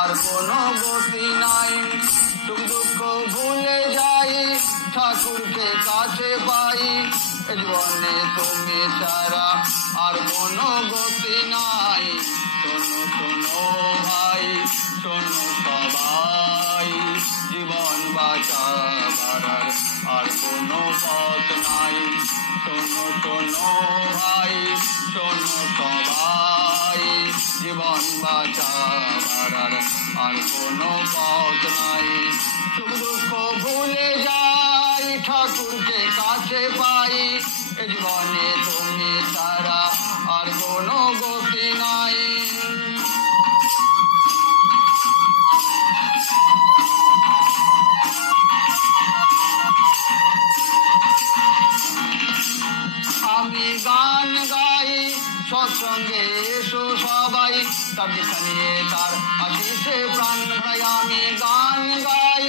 আর কোনো গতি নাই। সুখ দুঃখ ভুলে যাই, ঠাকুরকে কাছে পাই, জীবনে তুমি ছাড়া আর কোনো গতি নাই। শোনো শোনো ভাই, শোনো সবাই, জীবন বাঁচাবার আর কোনো পথ নাই। শোনো শোনো ভাই, শোনো সবাই, জীবন বাঁচাবার আর কোনো পথ নাই। সুখ দুঃখ ভুলে যাই, ঠাকুরকে কাছে পাই, জীবনে তুমি ছাড়া আর কোনো গতি নাই। আমি গান গাই, সৎসঙ্গে এসো সবাই, তার দীক্ষা নিয়ে তার আশিসে প্রাণ ভরাই। আমি গান গাই,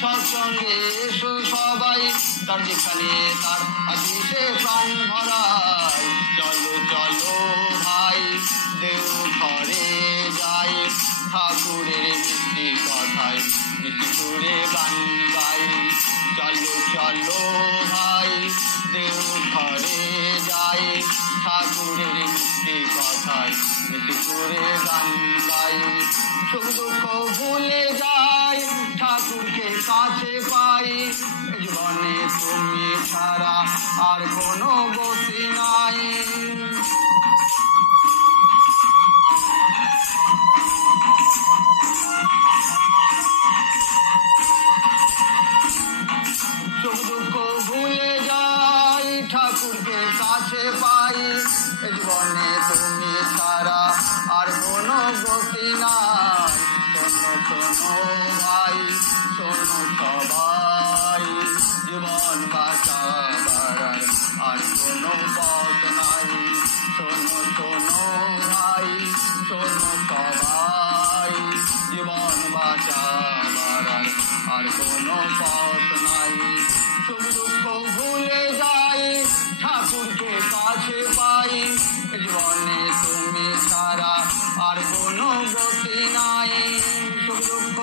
সৎসঙ্গে এসো সবাই, তার দীক্ষা নিয়ে তার আশিসে প্রাণ ভরাই। চলো চলো ভাই, দেওঘরে যাই, ঠাকুরের মিষ্টি কথায় মিষ্টি সুরে গান গাই। চলো চলো ভাই, দেওঘরে যাই, ঠাকুরের মিষ্টি কথায় মিষ্টি সুরে গান গাই। সুখ দুঃখ ভুলে যাই, ঠাকুরকে কাছে পাই, জীবনে তুমি ছাড়া আর কোনো গতি নাই। সুখ দুঃখ ভুলে যাই, ঠাকুরকে কাছে পাই, জীবনে তুমি ছাড়া আর কোনো গতি নাই। শোনো শোনো ভাই, শোনো সবাই, জীবন বাঁচাবার আর কোনো পথ নাই। শোনো শোনো ভাই, শোনো সবাই, জীবন বাঁচাবার আর কোনো পথ নাই। সুখ দুঃখ ভুলে যাই, ঠাকুরকে কাছে পাই, জীবনে তুমি ছাড়া আর কোনো গতি নাই। সুখ দুঃখ